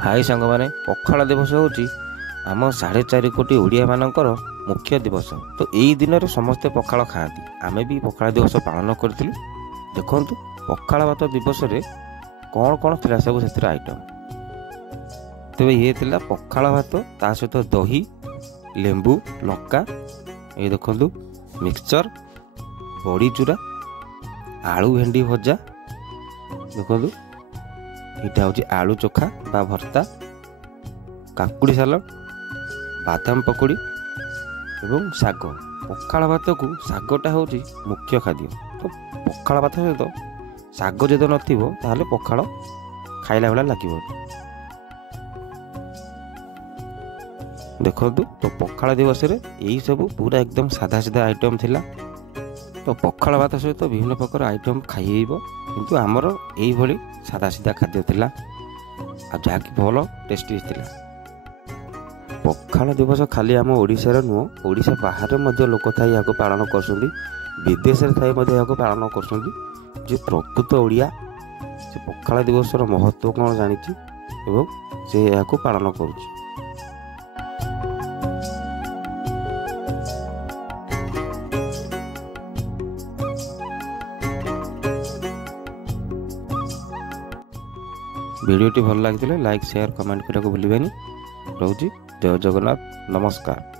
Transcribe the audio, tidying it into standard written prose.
हाय सांग माने पखाल दिवस हूँ आम 4.5 कोटी ओडिया मानकर मुख्य दिवस। तो यही दिन में समस्ते पखाल खाती आमे भी पखाल दिवस पालन करूँ। देखु पखाल भात दिवस रे कौन कौन थिला सब से आइटम। तेज ये थिला पखाल भात ता सहित दही लेंबू लंका ये देखु मिक्सचर बड़ी चूरा आलू भेंडी भजा देखु यहाँ हूँ आलू चोखा बा भर्ता काकुड़ी सालाड बादाम पकौड़ी एवं शाग। पखाल भात को शागटा हूँ मुख्य खाद्य। तो पखाल भात सहित शाग जदि नथिबो ताहले पखाल खाइला बेला लगे। देखो तो पखाल दिवस रे यही सब पूरा एकदम साधा सीधा आइटम थिला। तो पखाल भात सहित विभिन्न प्रकार आइटम खाई किंतु आमर यही भली सादा सीधा खाद्य थिला आ जहाँकि भल टेस्टी थिला। पखाल दिवस खाली आम ओडिशार नुह ओडिशा बाहर मध्य लोक थाई या पालन कर विदेश थाई या पालन कर जे प्रकृत ओडिया से पखाल दिवस महत्व कौन जानी से या पालन करुच्ची। वीडियोटी भल लगी लाइक शेयर कमेंट करने को भूलिए। रोची जय जगन्नाथ नमस्कार।